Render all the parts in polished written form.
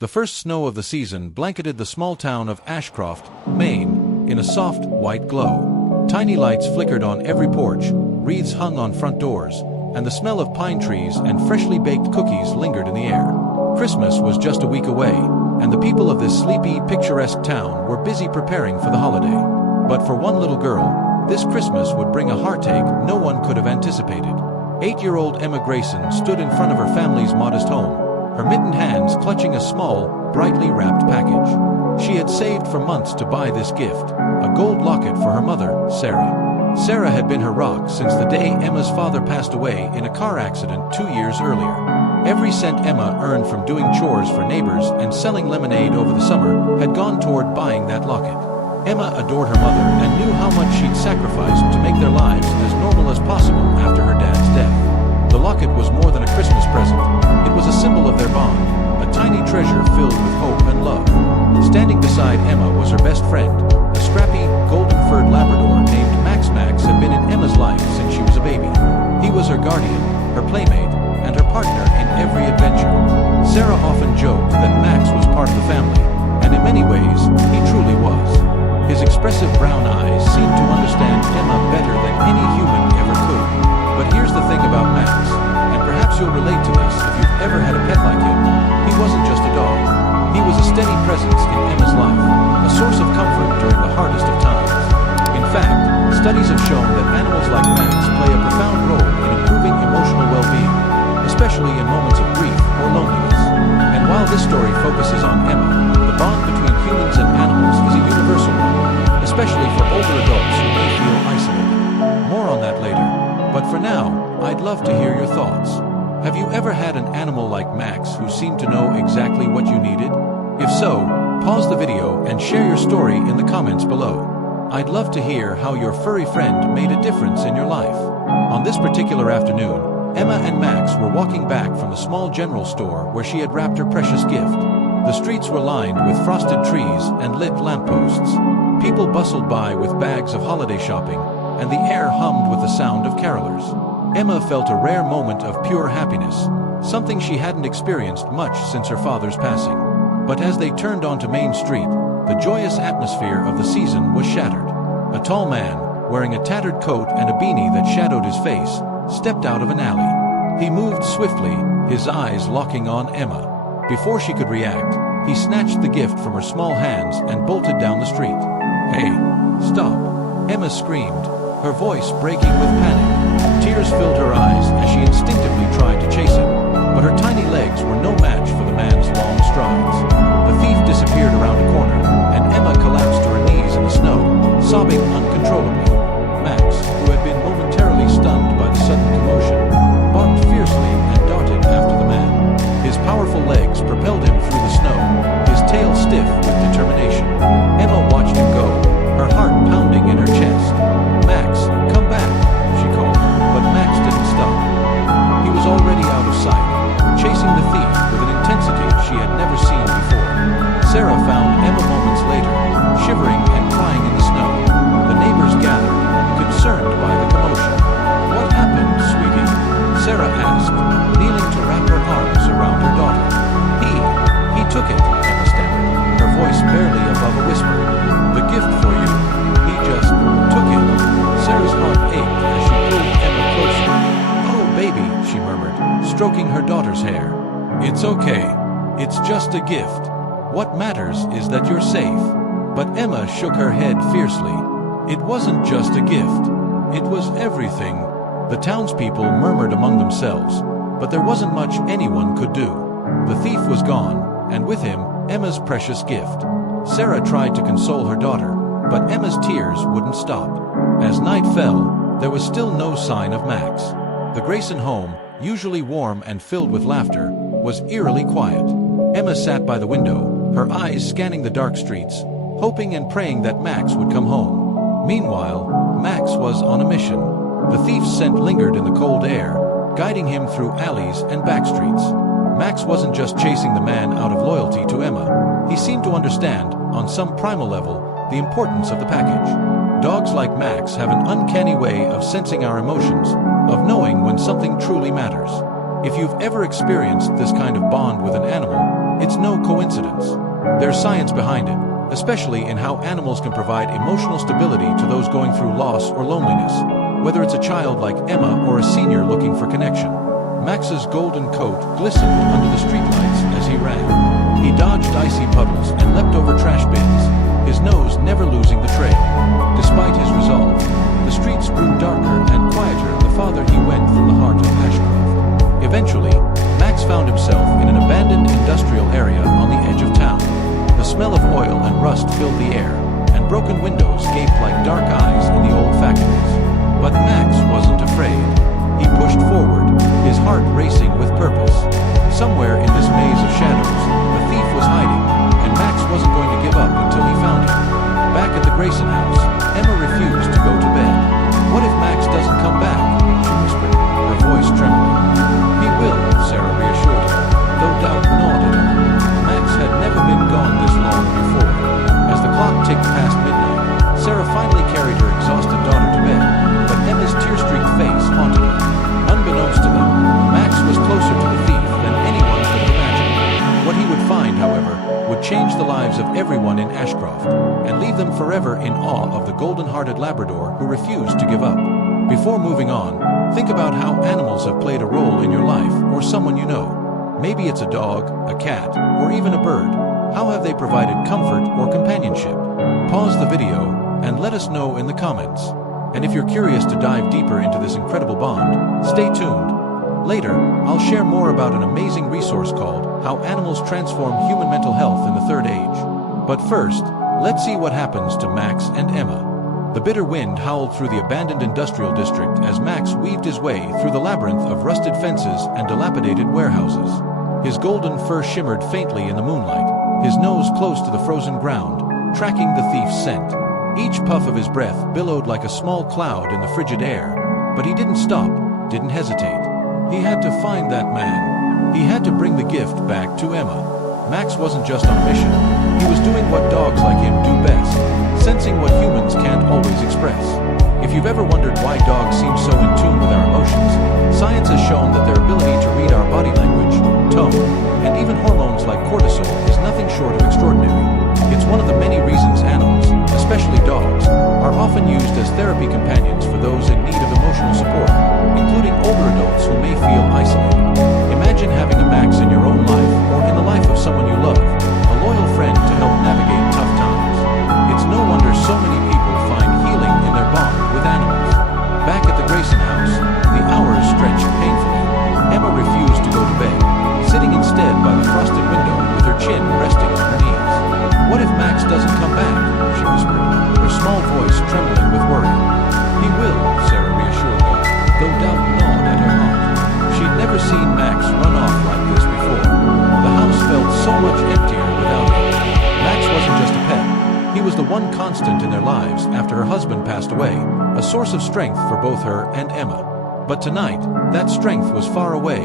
The first snow of the season blanketed the small town of Ashcroft, Maine, in a soft, white glow. Tiny lights flickered on every porch, wreaths hung on front doors, and the smell of pine trees and freshly baked cookies lingered in the air. Christmas was just a week away, and the people of this sleepy, picturesque town were busy preparing for the holiday. But for one little girl, this Christmas would bring a heartache no one could have anticipated. 8-year-old Emma Grayson stood in front of her family's modest home, her mittened hands clutching a small, brightly wrapped package. She had saved for months to buy this gift, a gold locket for her mother, Sarah. Sarah had been her rock since the day Emma's father passed away in a car accident 2 years earlier. Every cent Emma earned from doing chores for neighbors and selling lemonade over the summer had gone toward buying that locket. Emma adored her mother and knew how much she'd sacrificed to make their lives as normal as possible after her dad's death. The locket was more than a Christmas present. It was a symbol of their bond, a tiny treasure filled with hope and love. Standing beside Emma was her best friend, a scrappy, golden-furred Labrador named Max. Max had been in Emma's life since she was a baby. He was her guardian, her playmate, and her partner in every adventure. Sarah often joked that Max was part of the family, and in many ways, he truly was. His expressive brown eyes seemed to understand Emma better than any human ever could. But here's the thing about Max, and perhaps you'll relate to this if you've ever had a pet like him. He wasn't just a dog. He was a steady presence in Emma's life, a source of comfort during the hardest of times. In fact, studies have shown that animals like Max play a profound role in improving emotional well-being, especially in moments of grief or loneliness. And while this story focuses on Emma, the bond between humans and animals is a universal one, especially for older adults who may feel isolated. More on that later. But for now, I'd love to hear your thoughts. Have you ever had an animal like Max who seemed to know exactly what you needed? If so, pause the video and share your story in the comments below. I'd love to hear how your furry friend made a difference in your life. On this particular afternoon, Emma and Max were walking back from the small general store where she had wrapped her precious gift. The streets were lined with frosted trees and lit lampposts. People bustled by with bags of holiday shopping, and the air hummed with the sound of carolers. Emma felt a rare moment of pure happiness, something she hadn't experienced much since her father's passing. But as they turned onto Main Street, the joyous atmosphere of the season was shattered. A tall man, wearing a tattered coat and a beanie that shadowed his face, stepped out of an alley. He moved swiftly, his eyes locking on Emma. Before she could react, he snatched the gift from her small hands and bolted down the street. "Hey, stop!" Emma screamed, her voice breaking with panic. Tears filled her eyes as she instinctively tried to chase him, but her tiny legs were no match for the man's long strides. The thief disappeared around a corner, and Emma collapsed to her knees in the snow, sobbing uncontrollably. Max, who had been momentarily stunned by the sudden commotion, barked fiercely and darted after the man. His powerful legs propelled him through the snow, his tail stiff with determination. Emma watched him go, her heart pounding in her chest. "Max, come back," she called, but Max didn't stop. He was already out of sight, chasing the thief with an intensity she had never seen before. Sarah found Emma moments later, shivering and crying in the snow. The neighbors gathered, concerned by the commotion. "What happened, sweetie?" Sarah asked, kneeling to wrap her arms around her daughter. He took it," Emma stammered, her voice barely above a whisper. "The gift for you. He just took it." Sarah's heart ached as she pulled Emma closer. "Oh, baby," she murmured, stroking her daughter's hair. "It's okay. It's just a gift. What matters is that you're safe." But Emma shook her head fiercely. "It wasn't just a gift. It was everything." The townspeople murmured among themselves, but there wasn't much anyone could do. The thief was gone, and with him, Emma's precious gift. Sarah tried to console her daughter, but Emma's tears wouldn't stop. As night fell, there was still no sign of Max. The Grayson home, usually warm and filled with laughter, was eerily quiet. Emma sat by the window, her eyes scanning the dark streets, hoping and praying that Max would come home. Meanwhile, Max was on a mission. The thief's scent lingered in the cold air, guiding him through alleys and back streets. Max wasn't just chasing the man out of loyalty to Emma. He seemed to understand, on some primal level, the importance of the package. Dogs like Max have an uncanny way of sensing our emotions, of knowing when something truly matters. If you've ever experienced this kind of bond with an animal, It's no coincidence. There's science behind it, especially in how animals can provide emotional stability to those going through loss or loneliness, whether it's a child like Emma or a senior looking for connection. Max's golden coat glistened under the streetlights as he ran. He dodged icy puddles and leapt over trash bins, his nose never losing the trail. Despite his resolve, the streets grew darker and quieter the farther he went from the heart of Ashcroft. Eventually, Max found himself in an abandoned industrial area on the edge of town. The smell of oil and rust filled the air, and broken windows gaped like dark eyes in the old factories. But Max wasn't afraid. He pushed forward, his heart racing with purpose. Somewhere in this maze of shadows, the thief was hiding, and Max wasn't going to give up until he found him. Back at the Grayson house, Emma refused to go to bed. "What if Max doesn't come back?" she whispered, her voice trembling. "He will," Sarah reassured her, though doubt gnawed at her. Max had never been gone this long before. As the clock ticked past midnight, Sarah finally carried her exhausted daughter to bed, but Emma's tear-streaked face haunted her. Unbeknownst to them, Max was closer to the thief than anyone could have imagined. What he would find, however, would change the lives of everyone in Ashcroft, and leave them forever in awe of the golden-hearted Labrador who refused to give up. Before moving on, think about how animals have played a role in your life or someone you know. Maybe it's a dog, a cat, or even a bird. How have they provided comfort or companionship? Pause the video and let us know in the comments. And if you're curious to dive deeper into this incredible bond, stay tuned. Later, I'll share more about an amazing resource called How Animals Transform Human Mental Health in the Third Age. But first, let's see what happens to Max and Emma. The bitter wind howled through the abandoned industrial district as Max weaved his way through the labyrinth of rusted fences and dilapidated warehouses. His golden fur shimmered faintly in the moonlight, his nose close to the frozen ground, tracking the thief's scent. Each puff of his breath billowed like a small cloud in the frigid air, but he didn't stop, didn't hesitate. He had to find that man. He had to bring the gift back to Emma. Max wasn't just on a mission. He was doing what dogs like him do best, sensing what humans can't always express. If you've ever wondered why dogs seem so in tune with our emotions, science has shown that their ability to read our body language, tone, and even hormones like cortisol is nothing short of extraordinary. It's one of the many reasons animals, especially dogs, are often used as therapy companions for those in need of emotional support, including older adults who may feel isolated. Imagine having a Max in your own life or in the life of someone you love, a loyal friend to help navigate tough times. It's no wonder so many people find healing in their bond with animals. Back at the Grayson house, the hours stretched painfully. Emma refused to go to bed, sitting instead by the frosted window with her chin resting on her knees. "What if Max doesn't come back?" she whispered, her small voice trembling with worry. "He will," Sarah reassured her, though doubt gnawed at her heart. She'd never seen Max run off like this before. The house felt so much emptier without him. Max wasn't just a pet. He was the one constant in their lives after her husband passed away, a source of strength for both her and Emma. But tonight, that strength was far away,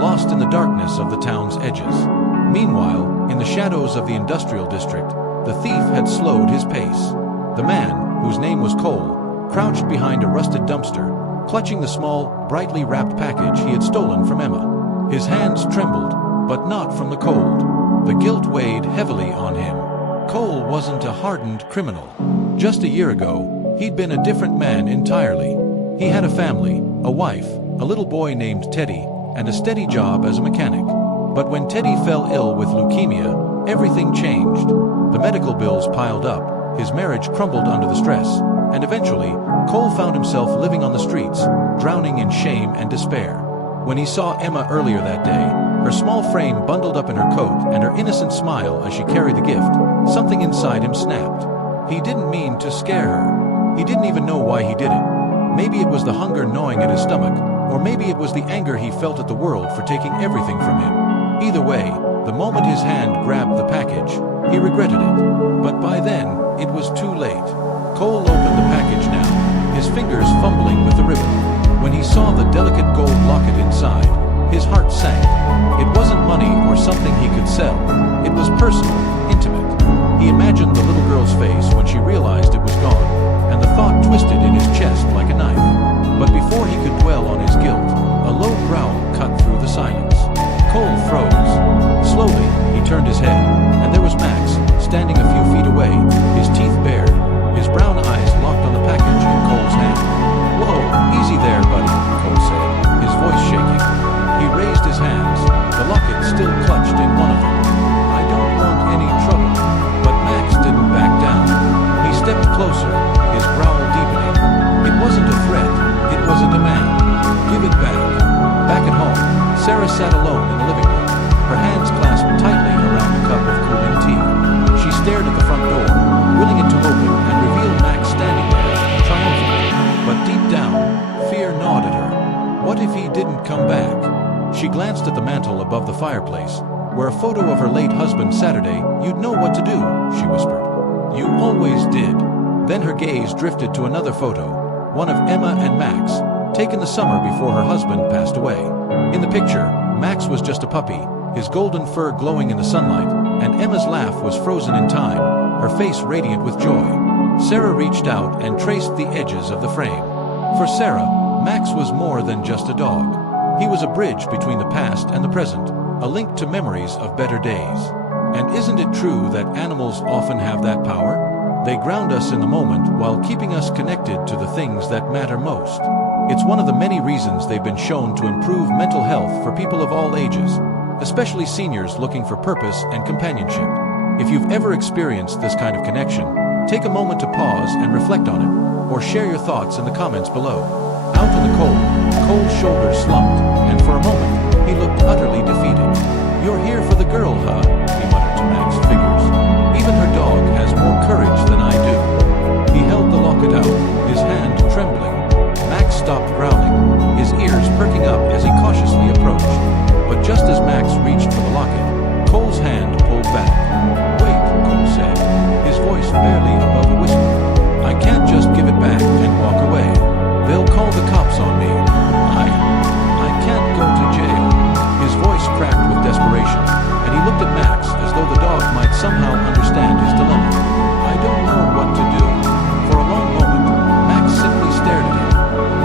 lost in the darkness of the town's edges. Meanwhile, in the shadows of the industrial district, the thief had slowed his pace. The man, whose name was Cole, crouched behind a rusted dumpster, clutching the small, brightly wrapped package he had stolen from Emma. His hands trembled, but not from the cold. The guilt weighed heavily on him. Cole wasn't a hardened criminal. Just a year ago, he'd been a different man entirely. He had a family, a wife, a little boy named Teddy, and a steady job as a mechanic. But when Teddy fell ill with leukemia, everything changed. The medical bills piled up, his marriage crumbled under the stress, and eventually, Cole found himself living on the streets, drowning in shame and despair. When he saw Emma earlier that day, her small frame bundled up in her coat and her innocent smile as she carried the gift, something inside him snapped. He didn't mean to scare her. He didn't even know why he did it. Maybe it was the hunger gnawing at his stomach, or maybe it was the anger he felt at the world for taking everything from him. Either way, the moment his hand grabbed the package, he regretted it. But by then, it was too late. Cole opened the package now, his fingers fumbling with the ribbon. When he saw the delicate gold locket inside, his heart sank. It wasn't money or something he could sell. It was personal, intimate. He imagined the little girl's face when she realized it was gone, and the thought twisted in his chest like a knife. But before he could dwell on his guilt, a low growl cut through the silence. Cole froze. Slowly, he turned his head, and there was Max, standing a few feet away, his teeth bared, his brown eyes locked on the package in Cole's hand. "Whoa, easy there, buddy," Cole said, his voice shaking. He raised his hands, the locket still clutched in one of them. "I don't want any trouble." But Max didn't back down. He stepped closer, his growl deepening. It wasn't a threat, it was a demand. "Give it back." Back at home, Sarah sat alone in the living room, her hands clasped tightly around a cup of cooling tea. She stared at the front door, willing it to open, and revealed Max standing there, triumphant. But deep down, fear gnawed at her. What if he didn't come back? She glanced at the mantel above the fireplace, where a photo of her late husband Saturday. "You'd know what to do," she whispered. "You always did." Then her gaze drifted to another photo, one of Emma and Max, taken the summer before her husband passed away. In the picture, Max was just a puppy, his golden fur glowing in the sunlight, and Emma's laugh was frozen in time, her face radiant with joy. Sarah reached out and traced the edges of the frame. For Sarah, Max was more than just a dog. He was a bridge between the past and the present, a link to memories of better days. And isn't it true that animals often have that power? They ground us in the moment while keeping us connected to the things that matter most. It's one of the many reasons they've been shown to improve mental health for people of all ages, especially seniors looking for purpose and companionship. If you've ever experienced this kind of connection, take a moment to pause and reflect on it, or share your thoughts in the comments below. Out in the cold, Cole's shoulders slumped, and for a moment, he looked utterly defeated. "You're here for the girl, huh?" he muttered to Max. "Figures. Even her dog has more courage than I do." He held the locket out, his hand trembling. Max stopped growling, his ears perking up as he cautiously approached. But just as Max reached for the locket, Cole's hand pulled back. "Wait," Cole said, his voice barely above a whisper. "I can't just give it back and walk away. They'll call the cops on me. I can't go to jail." His voice cracked with desperation, and he looked at Max as though the dog might somehow understand his dilemma. "I don't know what to do." For a long moment, Max simply stared at him.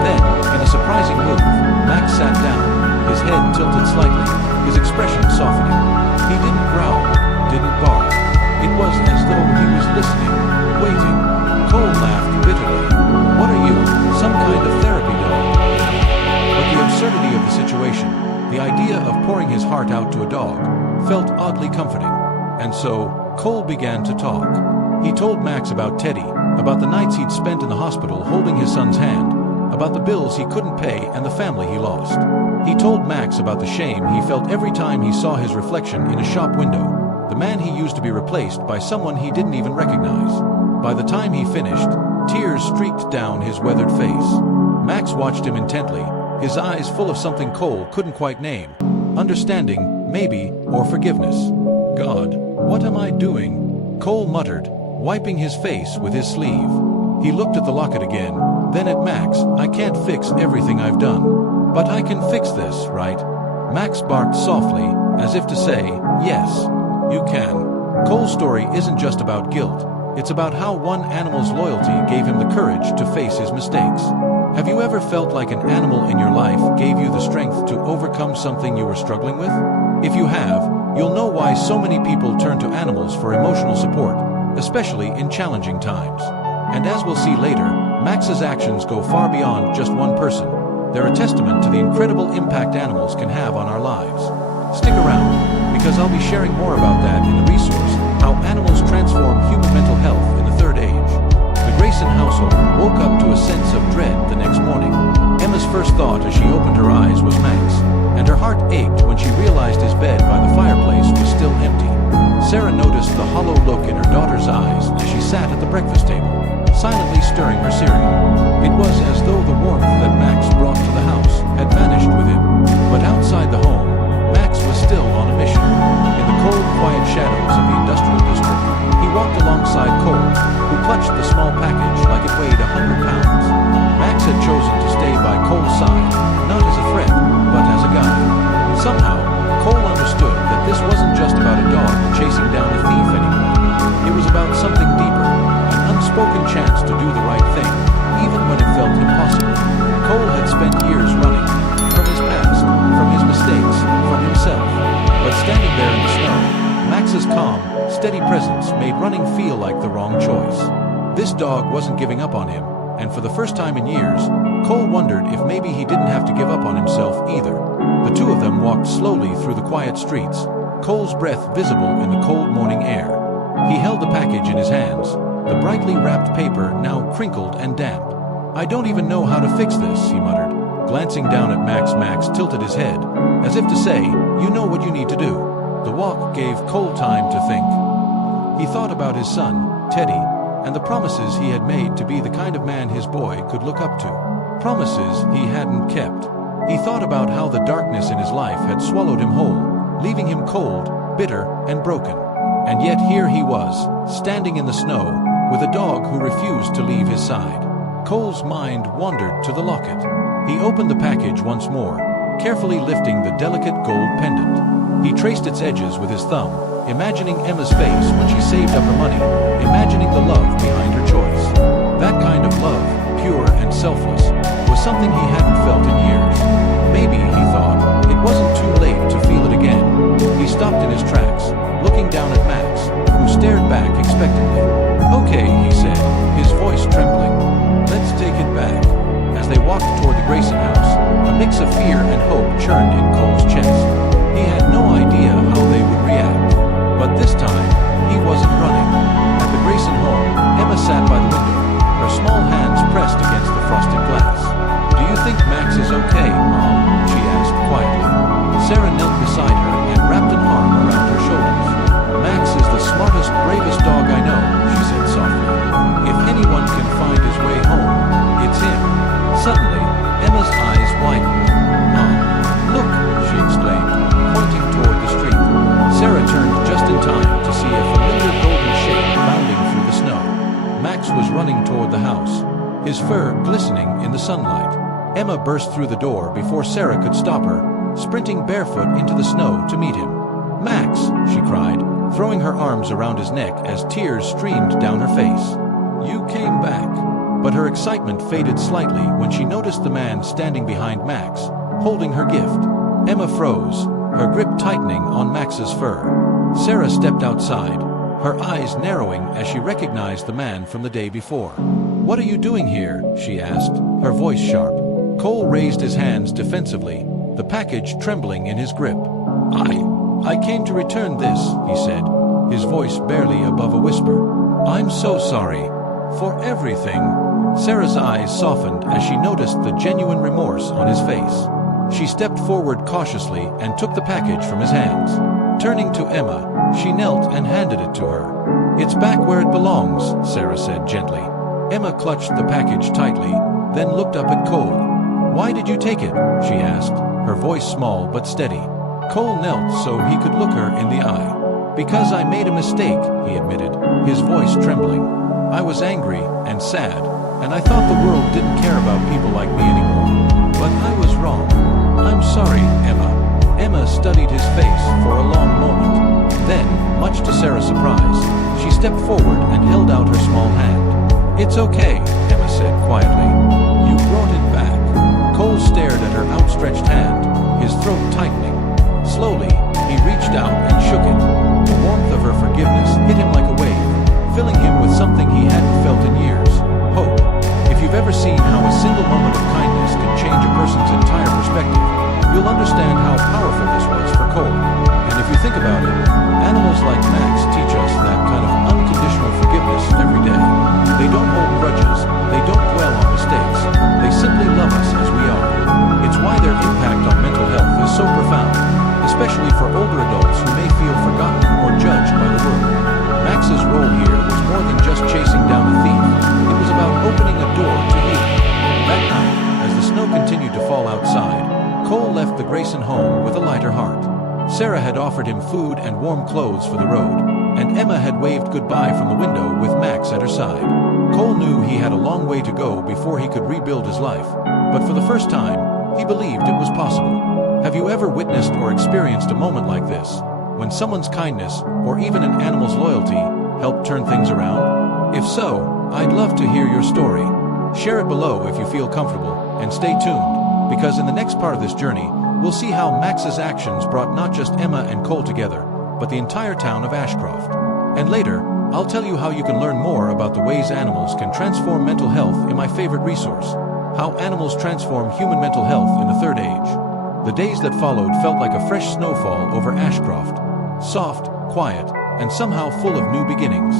Then, in a surprising move, Max sat down, his head tilted slightly, his expression softening. He didn't growl, didn't bark. It was as though he was listening, waiting. Cole laughed bitterly. "What are you, some kind of therapy dog?" But the absurdity of the situation, the idea of pouring his heart out to a dog, felt oddly comforting. And so, Cole began to talk. He told Max about Teddy, about the nights he'd spent in the hospital holding his son's hand, about the bills he couldn't pay and the family he lost. He told Max about the shame he felt every time he saw his reflection in a shop window, the man he used to be replaced by someone he didn't even recognize. By the time he finished, tears streaked down his weathered face. Max watched him intently, his eyes full of something Cole couldn't quite name. Understanding, maybe, or forgiveness. "God, what am I doing?" Cole muttered, wiping his face with his sleeve. He looked at the locket again, then at Max. "I can't fix everything I've done. But I can fix this, right?" Max barked softly, as if to say, "Yes, you can." Cole's story isn't just about guilt. It's about how one animal's loyalty gave him the courage to face his mistakes. Have you ever felt like an animal in your life gave you the strength to overcome something you were struggling with? If you have, you'll know why so many people turn to animals for emotional support, especially in challenging times. And as we'll see later, Max's actions go far beyond just one person. They're a testament to the incredible impact animals can have on our lives. Stick around, because I'll be sharing more about that in the resource, How Animals Transform Human Mental Health in the Third Age. The Grayson household woke up to a sense of dread the next morning. Emma's first thought as she opened her eyes was Max, and her heart ached when she realized his bed by the fireplace was still empty. Sarah noticed the hollow look in her daughter's eyes as she sat at the breakfast table, silently stirring her cereal. It was as though the warmth that Max brought to the house had vanished with him. But outside the home, Max was still on a mission. In the cold, quiet shadows of the industrial district, he walked alongside Cole, who clutched the small package like it weighed 100 pounds. Max had chosen to stay by Cole's side, not as a threat, but as a guide. Somehow, Cole understood that this wasn't just about a dog chasing down a thief anymore. It was about something deeper, an unspoken chance to do the right thing, even when it felt impossible. Cole had spent years running, from his past, from his mistakes, from himself. But standing there in the snow, Max steady presence made running feel like the wrong choice. This dog wasn't giving up on him, and for the first time in years, Cole wondered if maybe he didn't have to give up on himself either. The two of them walked slowly through the quiet streets, Cole's breath visible in the cold morning air. He held the package in his hands, the brightly wrapped paper now crinkled and damp. "I don't even know how to fix this," he muttered, glancing down at Max. Max tilted his head, as if to say, "You know what you need to do." The walk gave Cole time to think. He thought about his son, Teddy, and the promises he had made to be the kind of man his boy could look up to. Promises he hadn't kept. He thought about how the darkness in his life had swallowed him whole, leaving him cold, bitter, and broken. And yet here he was, standing in the snow, with a dog who refused to leave his side. Cole's mind wandered to the locket. He opened the package once more, carefully lifting the delicate gold pendant. He traced its edges with his thumb, imagining Emma's face when she saved up her money, imagining the love behind her choice. That kind of love, pure and selfless, was something he hadn't felt in years. Maybe, he thought, it wasn't too late to feel it again. He stopped in his tracks, looking down at Max, who stared back expectantly. "Okay," he said, his voice trembling. "Let's take it back." As they walked toward the Grayson house, a mix of fear and hope churned in Cole's chest. He had no idea how they would react. But this time, he wasn't running. At the Grayson home, Emma sat by the window, her small hands pressed against the frosted glass. "Do you think Max is okay, Mom?" she asked quietly. Sarah knelt beside her and wrapped an arm around her shoulders. "Max is the smartest, bravest dog I know," she said softly. "If anyone can find his way home, it's him." Suddenly, Emma's eyes widened. "Mom, look," she exclaimed, pointing toward the street. Sarah turned just in time to see a familiar golden shape bounding through the snow. Max was running toward the house, his fur glistening in the sunlight. Emma burst through the door before Sarah could stop her, sprinting barefoot into the snow to meet him. "Max," she cried, throwing her arms around his neck as tears streamed down her face. "You came back." But her excitement faded slightly when she noticed the man standing behind Max, holding her gift. Emma froze, her grip tightening on Max's fur. Sarah stepped outside, her eyes narrowing as she recognized the man from the day before. "What are you doing here?" she asked, her voice sharp. Cole raised his hands defensively, the package trembling in his grip. I came to return this," he said, his voice barely above a whisper. "I'm so sorry. For everything." Sarah's eyes softened as she noticed the genuine remorse on his face. She stepped forward cautiously and took the package from his hands. Turning to Emma, she knelt and handed it to her. "It's back where it belongs," Sarah said gently. Emma clutched the package tightly, then looked up at Cole. "Why did you take it?" she asked, her voice small but steady. Cole knelt so he could look her in the eye. "Because I made a mistake," he admitted, his voice trembling. "I was angry and sad, and I thought the world didn't care about people like me anymore. But I was wrong. I'm sorry, Emma." Emma studied his face for a long moment. Then, much to Sarah's surprise, she stepped forward and held out her small hand. "It's okay," Emma said quietly. "You brought it back." Cole stared at her outstretched hand, his throat tightening. Slowly, he reached out and shook it. The warmth of her forgiveness hit him like a wave, filling him with something he hadn't felt in years: hope. If you've ever seen how a single moment of kindness can change a person's entire perspective, you'll understand how powerful this was for Cole. And if you think about it, animals like Max teach us that kind of unconditional forgiveness every day. They don't hold grudges, they don't dwell on mistakes, they simply love us as we are. It's why their impact on mental health is so profound, especially for older adults who may feel forgotten or judged by the world. Max's role here was more than just chasing down a thief. It was about opening a door to healing. That night, as the snow continued to fall outside, Cole left the Grayson home with a lighter heart. Sarah had offered him food and warm clothes for the road, and Emma had waved goodbye from the window with Max at her side. Cole knew he had a long way to go before he could rebuild his life, but for the first time, he believed it was possible. Have you ever witnessed or experienced a moment like this, when someone's kindness, or even an animal's loyalty, helped turn things around? If so, I'd love to hear your story. Share it below if you feel comfortable, and stay tuned, because in the next part of this journey, we'll see how Max's actions brought not just Emma and Cole together, but the entire town of Ashcroft. And later, I'll tell you how you can learn more about the ways animals can transform mental health in my favorite resource, How Animals Transform Human Mental Health in the Third Age. The days that followed felt like a fresh snowfall over Ashcroft, soft, quiet, and somehow full of new beginnings.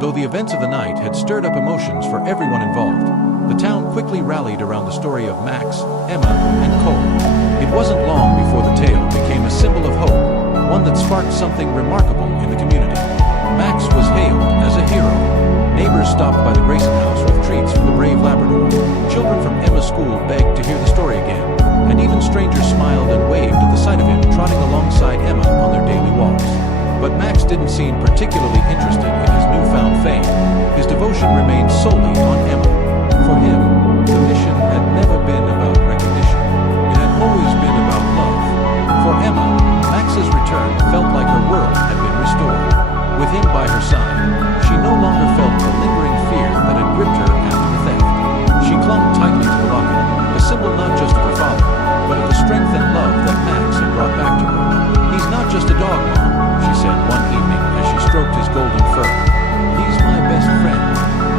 Though the events of the night had stirred up emotions for everyone involved, the town quickly rallied around the story of Max, Emma, and Cole. It wasn't long before the tale became a symbol of hope, one that sparked something remarkable in the community. Max was hailed as a hero. Neighbors stopped by the Grayson house with treats for the brave Labrador. Children from Emma's school begged to hear the story again, and even strangers smiled and waved at the sight of him trotting alongside Emma on their daily walks. But Max didn't seem particularly interested in his newfound fame. His devotion remained solely on Emma. For him, the mission had never been about recognition. It had always been about love. For Emma, Max's return felt like her world had been restored. With him by her side, she no longer felt the lingering fear that had gripped her after the theft. She clung tightly to the locket, a symbol not just of her father, but of the strength and love that Max had brought back to her. "He's not just a dog, Mom," she said one evening as she stroked his golden fur. "He's my best friend."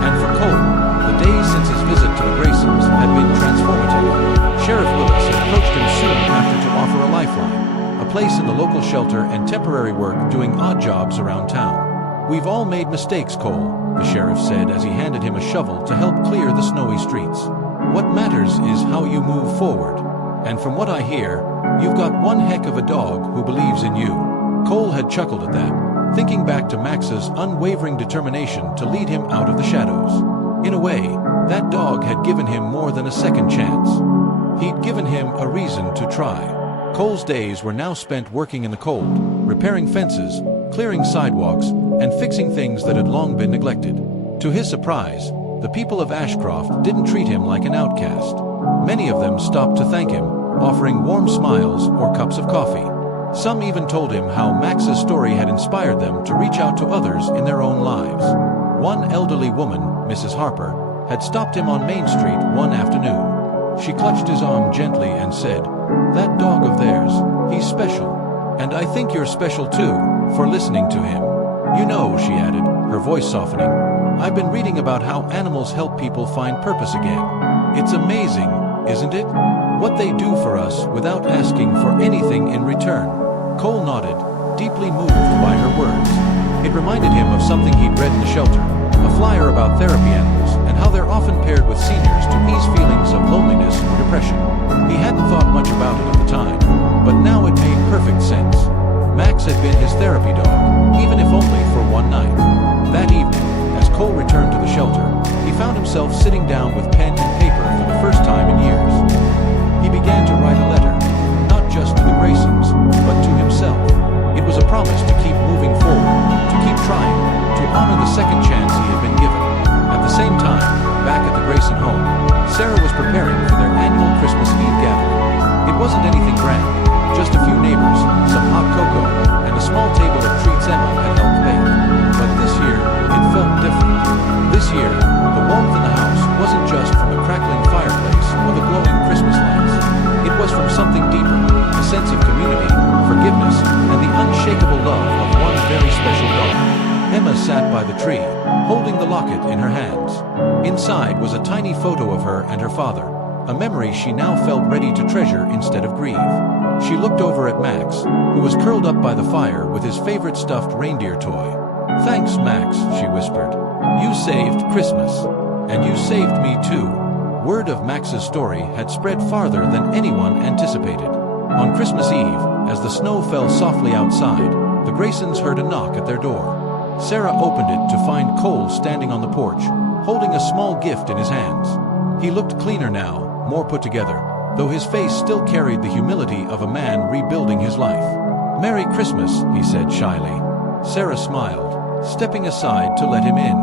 And for Cole, the days since his visit to the Graysons had been transformative. Sheriff Willis had approached him soon after to offer a lifeline, a place in the local shelter and temporary work doing odd jobs around town. "We've all made mistakes, Cole," the sheriff said as he handed him a shovel to help clear the snowy streets. "What matters is how you move forward. And from what I hear, you've got one heck of a dog who believes in you." Cole had chuckled at that, thinking back to Max's unwavering determination to lead him out of the shadows. In a way, that dog had given him more than a second chance. He'd given him a reason to try. Cole's days were now spent working in the cold, repairing fences, clearing sidewalks, and fixing things that had long been neglected. To his surprise, the people of Ashcroft didn't treat him like an outcast. Many of them stopped to thank him, offering warm smiles or cups of coffee. Some even told him how Max's story had inspired them to reach out to others in their own lives. One elderly woman, Mrs. Harper, had stopped him on Main Street one afternoon. She clutched his arm gently and said, "That dog of theirs, he's special. And I think you're special too, for listening to him. You know," she added, her voice softening, "I've been reading about how animals help people find purpose again. It's amazing, isn't it? What they do for us without asking for anything in return." Cole nodded, deeply moved by her words. It reminded him of something he'd read in the shelter, a flyer about therapy animals and how they're often paired with seniors to ease feelings of loneliness or depression. He hadn't thought much about it at the time, but now it made perfect sense. Max had been his therapy dog, even if only for one night. That evening, as Cole returned to the shelter, he found himself sitting down with pen and paper for the first time in years. He began to write a letter, not just to the Graysons, but to himself. It was a promise to keep moving forward, to keep trying, to honor the second chance he had been given. At the same time, back at the Grayson home, Sarah was preparing for their annual Christmas Eve gathering. It wasn't anything grand, just a few neighbors, some hot cocoa, and a small table of treats Emma had helped bake. But this year, it felt different. This year, the warmth in the house wasn't just from the crackling fireplace or the glowing Christmas lights. It was from something deeper, a sense of community, forgiveness, and the unshakable love of one very special dog. Emma sat by the tree, holding the locket in her hands. Inside was a tiny photo of her and her father, a memory she now felt ready to treasure instead of grieve. She looked over at Max, who was curled up by the fire with his favorite stuffed reindeer toy. "Thanks, Max," she whispered. "You saved Christmas. And you saved me too." Word of Max's story had spread farther than anyone anticipated. On Christmas Eve, as the snow fell softly outside, the Graysons heard a knock at their door. Sarah opened it to find Cole standing on the porch, holding a small gift in his hands. He looked cleaner now, more put together, though his face still carried the humility of a man rebuilding his life. "Merry Christmas," he said shyly. Sarah smiled, stepping aside to let him in.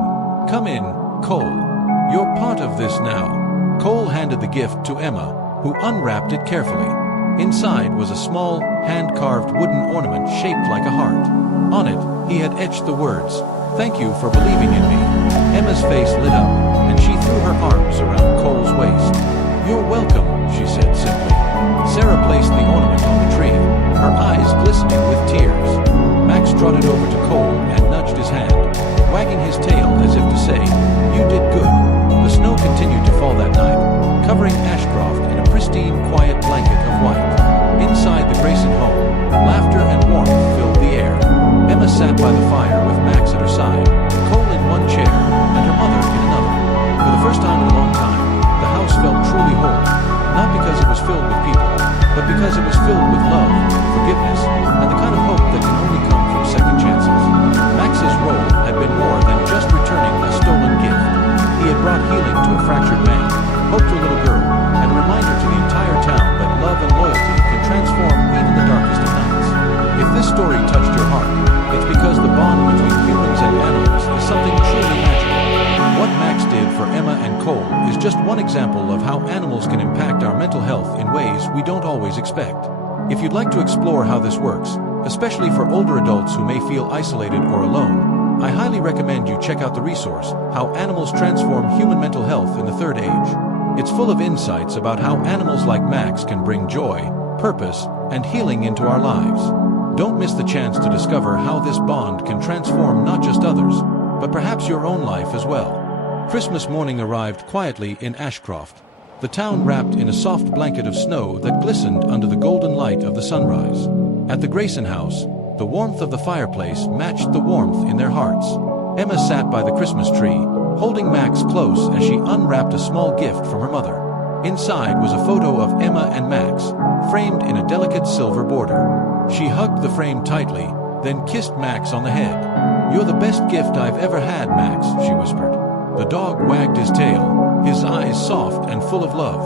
"Come in, Cole. You're part of this now." Cole handed the gift to Emma, who unwrapped it carefully. Inside was a small, hand-carved wooden ornament shaped like a heart. On it, he had etched the words, "Thank you for believing in me." Emma's face lit up, and she threw her arms around Cole's waist. "You're welcome," she said simply. Sarah placed the ornament on the tree, her eyes glistening with tears. Max trotted over to Cole and nudged his hand. chair with Max at her side, Cole in one chair, and her mother in another. For the first time in a long time, the house felt truly whole, not because it was filled with people, but because it was filled with love, forgiveness, and the kind of hope that can only come from second chances. Max's role had been more than just returning a stolen gift. He had brought healing to a fractured man, hope to a little girl, and a reminder to the entire town that love and loyalty can transform even the darkest of nights. If this story touched your heart, it's because the bond between humans and animals is something truly magical. What Max did for Emma and Cole is just one example of how animals can impact our mental health in ways we don't always expect. If you'd like to explore how this works, especially for older adults who may feel isolated or alone, I highly recommend you check out the resource, How Animals Transform Human Mental Health in the Third Age. It's full of insights about how animals like Max can bring joy, purpose, and healing into our lives. Don't miss the chance to discover how this bond can transform not just others, but perhaps your own life as well. Christmas morning arrived quietly in Ashcroft, the town wrapped in a soft blanket of snow that glistened under the golden light of the sunrise. At the Grayson house, the warmth of the fireplace matched the warmth in their hearts. Emma sat by the Christmas tree, holding Max close as she unwrapped a small gift from her mother. Inside was a photo of Emma and Max, framed in a delicate silver border. She hugged the frame tightly, then kissed Max on the head. "You're the best gift I've ever had, Max," she whispered. The dog wagged his tail, his eyes soft and full of love.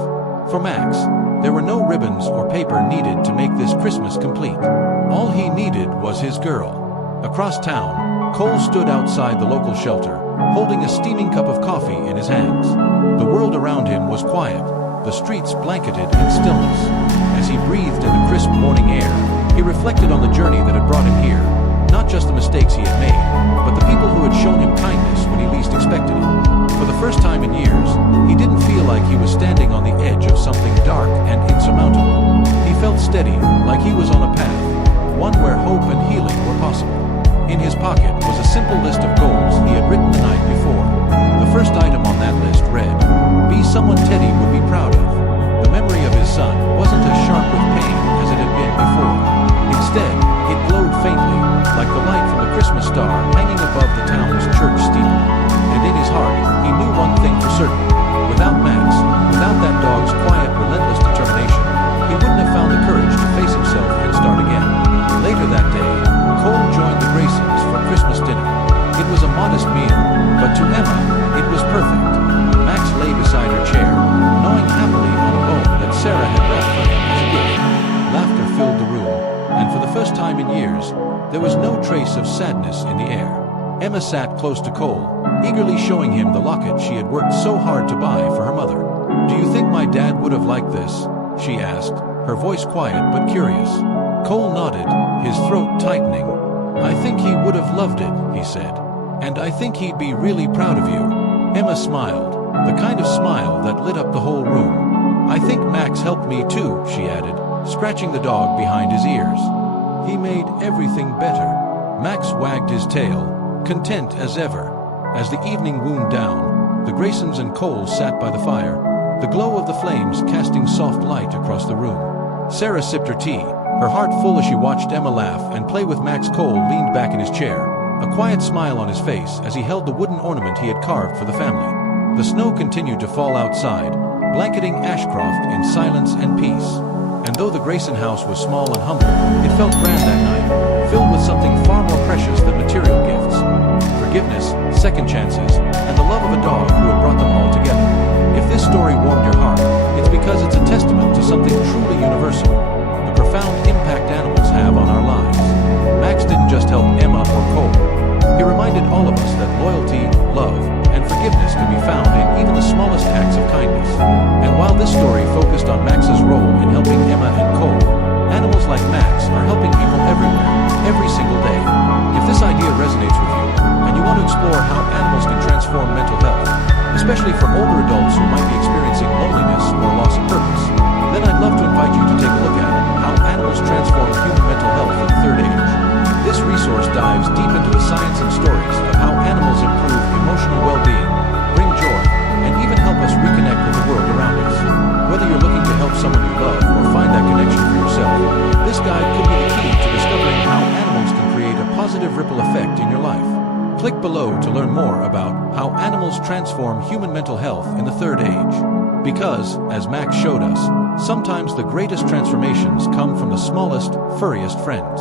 For Max, there were no ribbons or paper needed to make this Christmas complete. All he needed was his girl. Across town, Cole stood outside the local shelter, holding a steaming cup of coffee in his hands. The world around him was quiet, the streets blanketed in stillness. As he breathed in the crisp morning air, he reflected on the journey that had brought him here. Not just the mistakes he had made, but the people who had shown him kindness when he least expected it. For the first time in years, he didn't feel like he was standing on the edge of something dark and insurmountable. He felt steady, like he was on a path, one where hope and healing were possible. In his pocket was a simple list of goals he had written the night before. The first item on that list read, "Be someone Teddy would be proud of." The memory of his son wasn't as sharp with pain as it had been before. Instead, it glowed faintly, like the light from the Christmas star hanging above the town's church steeple. And in his heart, he knew one thing for certain. Without Max, without that dog's quiet, relentless determination, he wouldn't have found the courage to face himself and start again. Later that day, Cole joined the Graysons for Christmas dinner. It was a modest meal, but to Emma, it was perfect. Max lay beside her chair, gnawing happily on a bone that Sarah had wrapped for him as a gift. Laughter filled the room, and for the first time in years, there was no trace of sadness in the air. Emma sat close to Cole, eagerly showing him the locket she had worked so hard to buy for her mother. "Do you think my dad would have liked this?" she asked, her voice quiet but curious. Cole nodded, his throat tightening. "I think he would have loved it," he said. "And I think he'd be really proud of you." Emma smiled, the kind of smile that lit up the whole room. "I think Max helped me too," she added, scratching the dog behind his ears. "He made everything better." Max wagged his tail, content as ever. As the evening wound down, the Graysons and Cole sat by the fire, the glow of the flames casting soft light across the room. Sarah sipped her tea, her heart full as she watched Emma laugh and play with Max. Cole leaned back in his chair, a quiet smile on his face as he held the wooden ornament he had carved for the family. The snow continued to fall outside, blanketing Ashcroft in silence and peace. And though the Grayson house was small and humble, it felt grand that night, filled with something far more precious than material gifts. Forgiveness, second chances, and the love of a dog who had brought them all together. If this story warmed your heart, it's because it's a testament to something truly universal, the profound impact animals have on our lives. Max didn't just help Emma or Cole. He reminded all of us that loyalty, love, and forgiveness can be found in even the smallest acts of kindness. And while this story focused on Max's role in helping Emma and Cole, animals like Max are helping people everywhere, every single day. If this idea resonates with you, and you want to explore how animals can transform mental health, especially for older adults who might be experiencing loneliness or loss of purpose, then I'd love to invite you to take a look at How Animals Transform Human Mental Health in the Third Age. This resource dives deep into the science and stories of how animals improve emotional well-being, bring joy, and even help us reconnect with the world around us. Whether you're looking to help someone you love or find that connection for yourself, this guide could be the key to discovering how animals can create a positive ripple effect in your life. Click below to learn more about how animals transform human mental health in the third age. Because, as Max showed us, sometimes the greatest transformations come from the smallest, furriest friends.